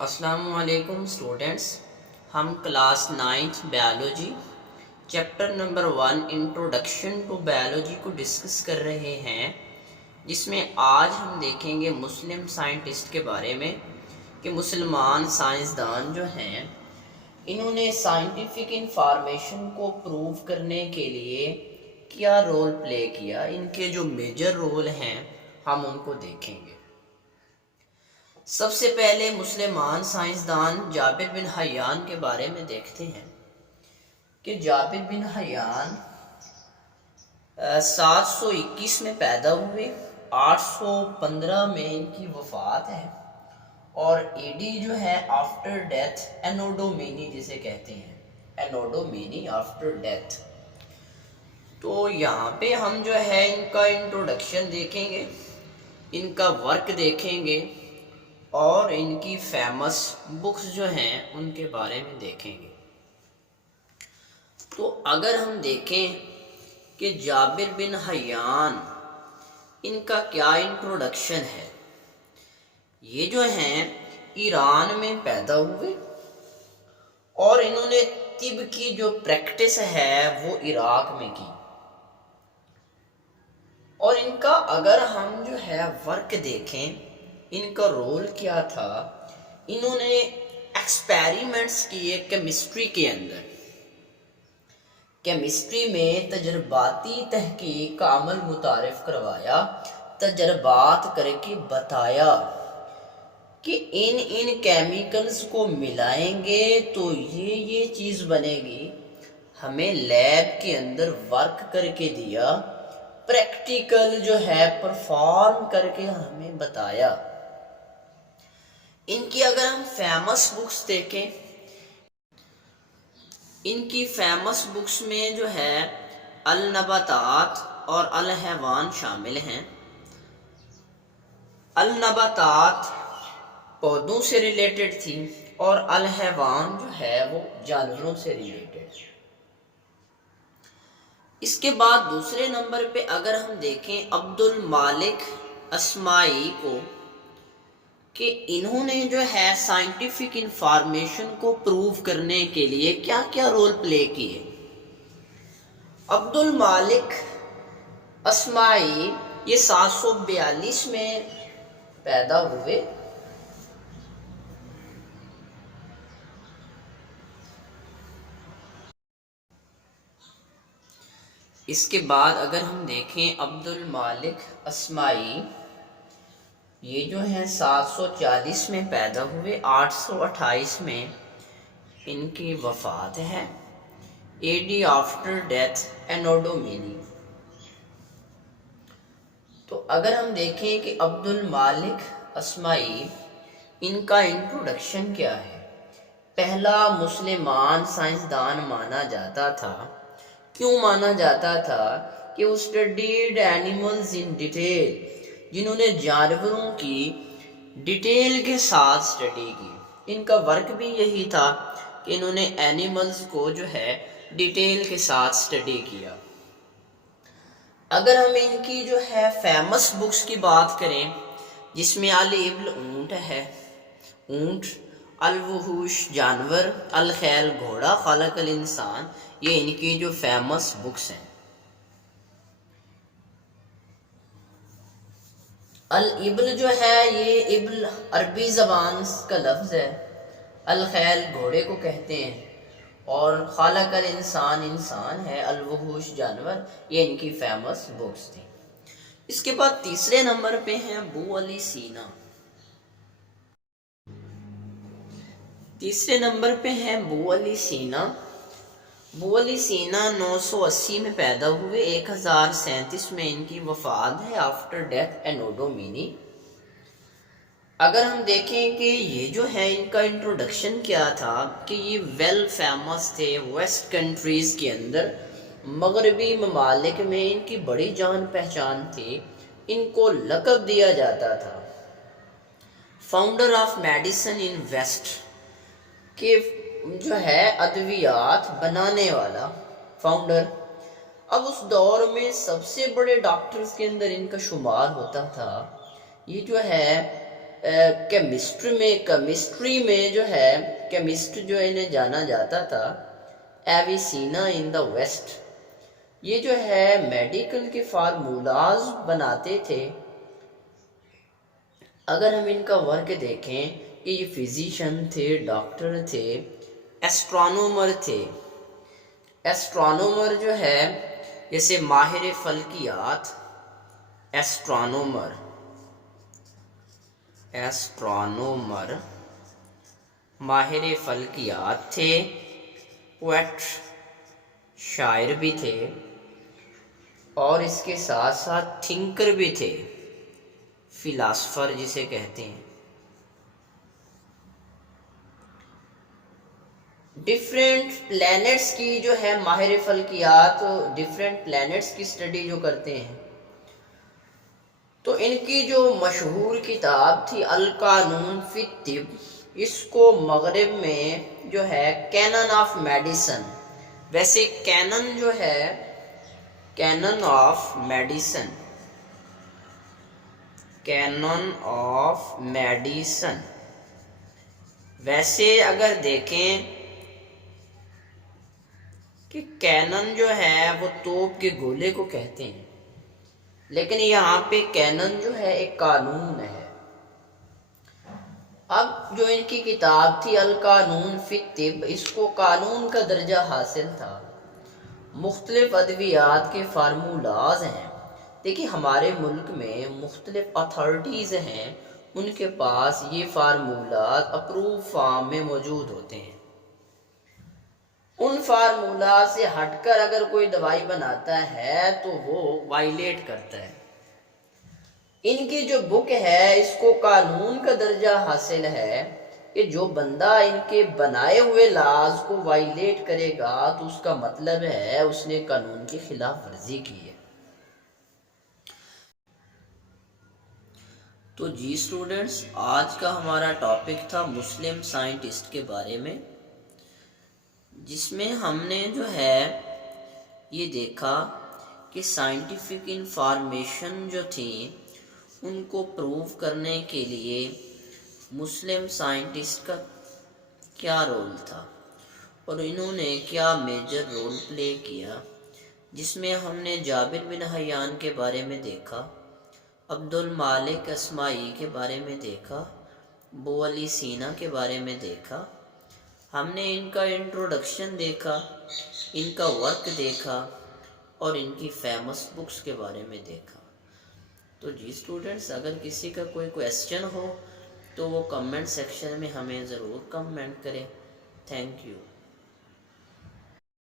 السلام علیکم اسٹوڈنٹس، ہم class 9 biology chapter number 1 introduction to biology کو ڈسکس کر رہے ہیں، جس میں آج ہم دیکھیں گے مسلم سائنٹسٹ کے بارے میں کہ مسلمان سائنسدان جو ہیں انہوں نے سائنٹیفک انفارمیشن کو پروو کرنے کے لیے کیا رول پلے کیا۔ ان کے جو میجر رول ہیں ہم ان کو دیکھیں گے۔ سب سے پہلے مسلمان سائنسدان جابر بن حیان کے بارے میں دیکھتے ہیں کہ جابر بن حیان 721 میں پیدا ہوئے، 815 میں ان کی وفات ہے، اور ایڈی جو ہے آفٹر ڈیتھ، اینوڈومینی جسے کہتے ہیں، اینوڈومینی آفٹر ڈیتھ۔ تو یہاں پہ ہم جو ہے ان کا انٹروڈکشن دیکھیں گے، ان کا ورک دیکھیں گے، اور ان کی فیمس بکس جو ہیں ان کے بارے میں دیکھیں گے۔ تو اگر ہم دیکھیں کہ جابر بن حیان ان کا کیا انٹروڈکشن ہے، یہ جو ہیں ایران میں پیدا ہوئے اور انہوں نے طب کی جو پریکٹس ہے وہ عراق میں کی، اور ان کا اگر ہم جو ہے ورک دیکھیں، ان کا رول کیا تھا، انہوں نے ایکسپیریمنٹس کیے کیمسٹری کے اندر۔ کیمسٹری میں تجرباتی تحقیق کا عمل متعارف کروایا، تجربات کر کے بتایا کہ ان کیمیکلز کو ملائیں گے تو یہ چیز بنے گی۔ ہمیں لیب کے اندر ورک کر کے دیا، پریکٹیکل جو ہے پرفارم کر کے ہمیں بتایا۔ ان کی اگر ہم فیمس بکس دیکھیں، ان کی فیمس بکس میں جو ہے النباتات اور الحیوان شامل ہیں۔ النباتات پودوں سے ریلیٹڈ تھی اور الحیوان جو ہے وہ جانوروں سے ریلیٹڈ۔ اس کے بعد دوسرے نمبر پہ اگر ہم دیکھیں عبد المالک اسماعی کو، کہ انہوں نے جو ہے سائنٹیفک انفارمیشن کو پروو کرنے کے لیے کیا کیا رول پلے کیے۔ عبد المالک اسماعی یہ 742 میں پیدا ہوئے، اس کے بعد اگر ہم دیکھیں عبد المالک اسماعی یہ جو ہیں 740 میں پیدا ہوئے، 828 میں ان کی وفات ہے، ایڈی آفٹر ڈیتھ اینوڈومینی۔ تو اگر ہم دیکھیں کہ عبد المالک اسماعی ان کا انٹروڈکشن کیا ہے، پہلا مسلمان سائنسدان مانا جاتا تھا۔ کیوں مانا جاتا تھا؟ کہ وہ اسٹڈیڈ اینیملز ان ڈیٹیل، جنہوں نے جانوروں کی ڈیٹیل کے ساتھ اسٹڈی کی۔ ان کا ورک بھی یہی تھا کہ انہوں نے اینیملز کو جو ہے ڈیٹیل کے ساتھ اسٹڈی کیا۔ اگر ہم ان کی جو ہے فیمس بکس کی بات کریں، جس میں الابل اونٹ ہے، اونٹ، الوحوش جانور، الخیل گھوڑا، خلق الانسان، یہ ان کی جو فیمس بکس ہیں۔ الابل جو ہے یہ ابل عربی زبان کا لفظ ہے، الخیل گھوڑے کو کہتے ہیں، اور خالق الانسان انسان ہے، الوحوش جانور، یہ ان کی فیمس بکس تھی۔ اس کے بعد تیسرے نمبر پہ ہیں ابو علی سینا۔ تیسرے نمبر پہ ہیں ابو علی سینا۔ ابو علی سینا 980 میں پیدا ہوئے، 1037 میں ان کی وفات ہے، آفٹر ڈیتھ اینوڈومینی۔ اگر ہم دیکھیں کہ یہ جو ہے ان کا انٹروڈکشن کیا تھا، کہ یہ ویل فیمس تھے ویسٹ کنٹریز کے اندر، مغربی ممالک میں ان کی بڑی جان پہچان تھی۔ ان کو لقب دیا جاتا تھا founder of medicine in west, کہ جو ہے ادویات بنانے والا فاؤنڈر۔ اب اس دور میں سب سے بڑے ڈاکٹرز کے اندر ان کا شمار ہوتا تھا۔ یہ جو ہے کیمسٹری میں جو ہے کیمسٹ جو انہیں جانا جاتا تھا ایویسینا ان دا ویسٹ. یہ جو ہے میڈیکل کے فارمولاز بناتے تھے. اگر ہم ان کا ورک دیکھیں کہ یہ فزیشین تھے، ڈاکٹر تھے، ایسٹرانومر تھے. ایسٹرانومر جو ہے جیسے ماہر فلکیات، ایسٹرانومر ماہر فلکیات تھے، پوئٹ شاعر بھی تھے، اور اس کے ساتھ ساتھ تھنکر بھی تھے، فلاسفر جسے کہتے ہیں. ڈفرینٹ پلینٹس کی جو ہے ماہر فلکیات ڈفرینٹ پلینٹس کی اسٹڈی جو کرتے ہیں. تو ان کی جو مشہور کتاب تھی القانون فی الطب، اس کو مغرب میں جو ہے کینن آف میڈیسن، ویسے کینن جو ہے کینن آف میڈیسن ویسے اگر دیکھیں کہ کینن جو ہے وہ توپ کے گولے کو کہتے ہیں، لیکن یہاں پہ کینن جو ہے ایک قانون ہے. اب جو ان کی کتاب تھی القانون فی الطب، اس کو قانون کا درجہ حاصل تھا. مختلف ادویات کے فارمولاز ہیں. دیکھیے ہمارے ملک میں مختلف اتھارٹیز ہیں، ان کے پاس یہ فارمولاز اپروو فارم میں موجود ہوتے ہیں. ان فارمولا سے ہٹ کر اگر کوئی دوائی بناتا ہے تو وہ وائلیٹ کرتا ہے. ان کی جو بک ہے اس کو قانون کا درجہ حاصل ہے کہ جو بندہ ان کے بنائے ہوئے لاز کو وائلیٹ کرے گا تو اس کا مطلب ہے اس نے قانون کی خلاف ورزی کی ہے. تو جی اسٹوڈنٹس، آج کا ہمارا ٹاپک تھا مسلم سائنٹسٹ کے بارے میں، جس میں ہم نے جو ہے یہ دیکھا کہ سائنٹیفک انفارمیشن جو تھی ان کو پروو کرنے کے لیے مسلم سائنٹسٹ کا کیا رول تھا اور انہوں نے کیا میجر رول پلے کیا، جس میں ہم نے جابر بن حیان کے بارے میں دیکھا، عبد المالک اسماعی کے بارے میں دیکھا، ابو علی سینا کے بارے میں دیکھا. ہم نے ان کا انٹروڈکشن دیکھا، ان کا ورک دیکھا اور ان کی فیمس بکس کے بارے میں دیکھا. تو جی اسٹوڈنٹس، اگر کسی کا کوئی کویسچن ہو تو وہ کمنٹ سیکشن میں ہمیں ضرور کمنٹ کریں. Thank you.